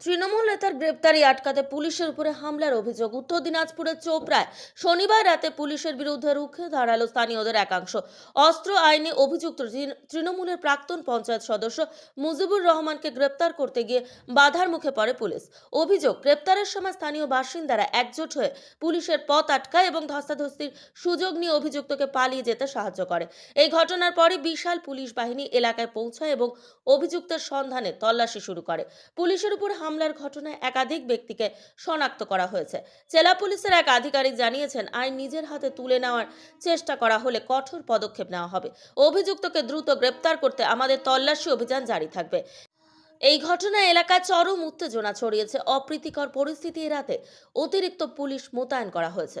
তৃণমূল নেতার গ্রেপ্তারি আটকাতে পুলিশের উপরে হামলার অভিযোগ। উত্তর দিনাজপুরের চোপড়ায় শনিবার রাতে পুলিশের বিরুদ্ধে রুখে দাঁড়াল স্থানীয়দের একাংশ। অস্ত্র আইনে অভিযুক্ত তৃণমূলের প্রাক্তন পঞ্চায়েত সদস্য মুজিবুর রহমানকে গ্রেপ্তার করতে গিয়ে বাধার মুখে পড়ে পুলিশ। অভিযোগ, গ্রেপ্তারের সময় স্থানীয় বাসিন্দারা একজোট হয়ে পুলিশের পথ আটকায় এবং ধস্তাধস্তির সুযোগ নিয়ে অভিযুক্তকে পালিয়ে যেতে সাহায্য করে। এই ঘটনার পরে বিশাল পুলিশ বাহিনী এলাকায় পৌঁছায় এবং অভিযুক্তের সন্ধানে তল্লাশি শুরু করে। পুলিশের উপর হামলার ঘটনায় একাধিক ব্যক্তিকে শনাক্ত করা হয়েছে। জেলা পুলিশের এক আধিকারিক জানিয়েছেন, আইন নিজের হাতে তুলে নেওয়ার চেষ্টা করা হলে কঠোর পদক্ষেপ নেওয়া হবে। অভিযুক্তকে দ্রুত গ্রেপ্তার করতে আমাদের তল্লাশি অভিযান জারি থাকবে। এই ঘটনায় এলাকায় চরম উত্তেজনা ছড়িয়েছে। অপ্রীতিকর পরিস্থিতি এড়াতে অতিরিক্ত পুলিশ মোতায়েন করা হয়েছে।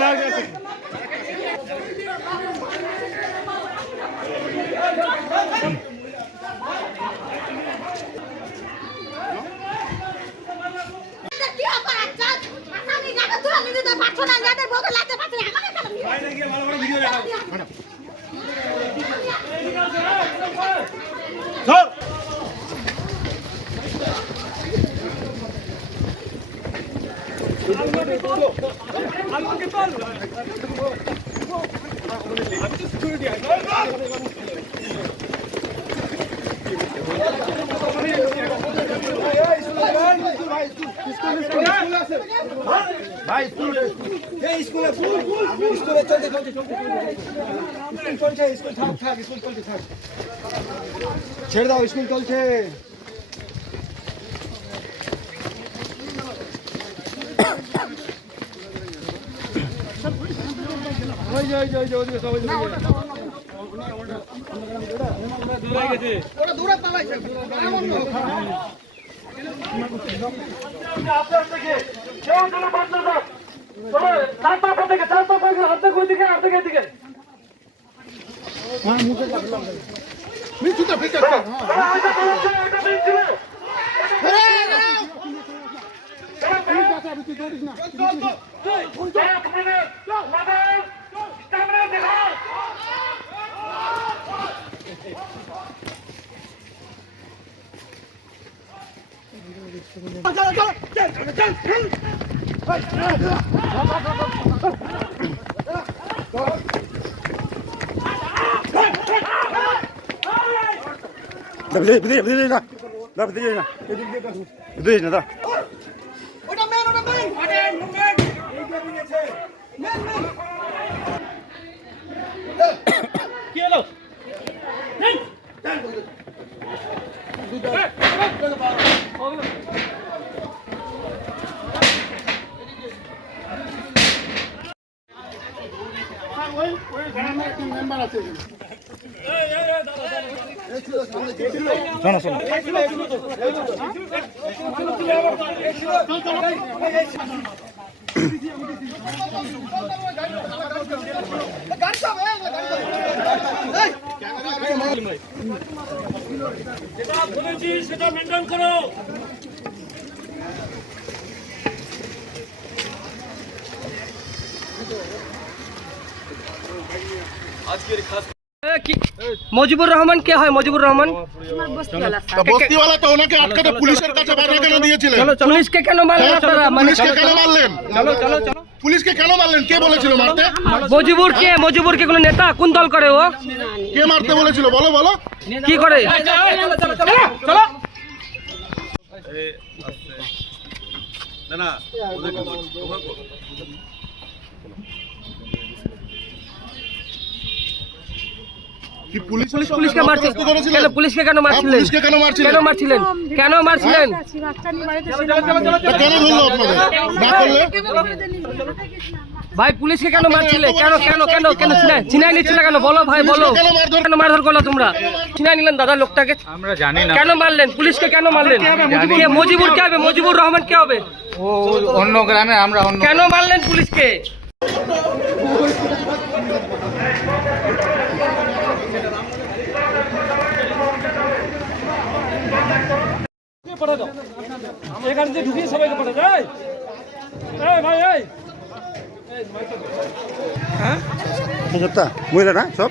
চলো। কি ভাই স্কুল স্কুলে চলছে স্কুল থাক ছেড়ে দাও স্কুল চলছে। ওই যে ওই যে ওই যে ওদিকে সবাই ওটা Да, подожди, подожди, подожди, да. Да, подожди, да. Подожди, да. যেটা বলেছি সেটা মেনটেন করো মজিবুর রহমান কে হয় মজিবুর রহমান? তা বস্তিওয়ালা তো ওনাকে আটকাতে পুলিশের কাছে বাধা কেন দিয়েছিলেন? পুলিশকে কেন মারলেন আপনারা? মানে পুলিশকে কেন মারলেন? চলো চলো চলো। পুলিশকে কেন মারলেন? কে বলেছিল মারতে? মজিবুর কে? মজিবুর কে কোনো নেতা? কোন দল করে ও? কে মারতে বলেছিল? বলো বলো। কি করে? চলো কি পুলিশ পুলিশ পুলিশকে মারছে কেন পুলিশকে কেন হ্যাঁ, মারছিলেন? পুলিশকে কেন মারছিলেন? কেন মারছিলেন? কেন মারছিলেন? কেন ধরলো আপনাদের না করলে ভাই পুলিশকে কেন মারছিলে? কেন কেন কেন কেন চিনাই চিনাই নিচ্ছিল কেন? বলো ভাই বলো। কেন মারধর কেন মারধর করল তোমরা? চিনাই নিলেন দাদা লোকটাকে। আমরা জানি না। কেন মারলেন? পুলিশকে কেন মারলেন? কে মজিবুর কে হবে? মজিবুর রহমান কে হবে? ও অন্য গ্রামে আমরা অন্য কেন মারলেন পুলিশকে? পাঠা দাও। এখান থেকে ঢুকিয়ে সবাইকে পাঠা যায় এই ভাই এই। মহিলা না সব?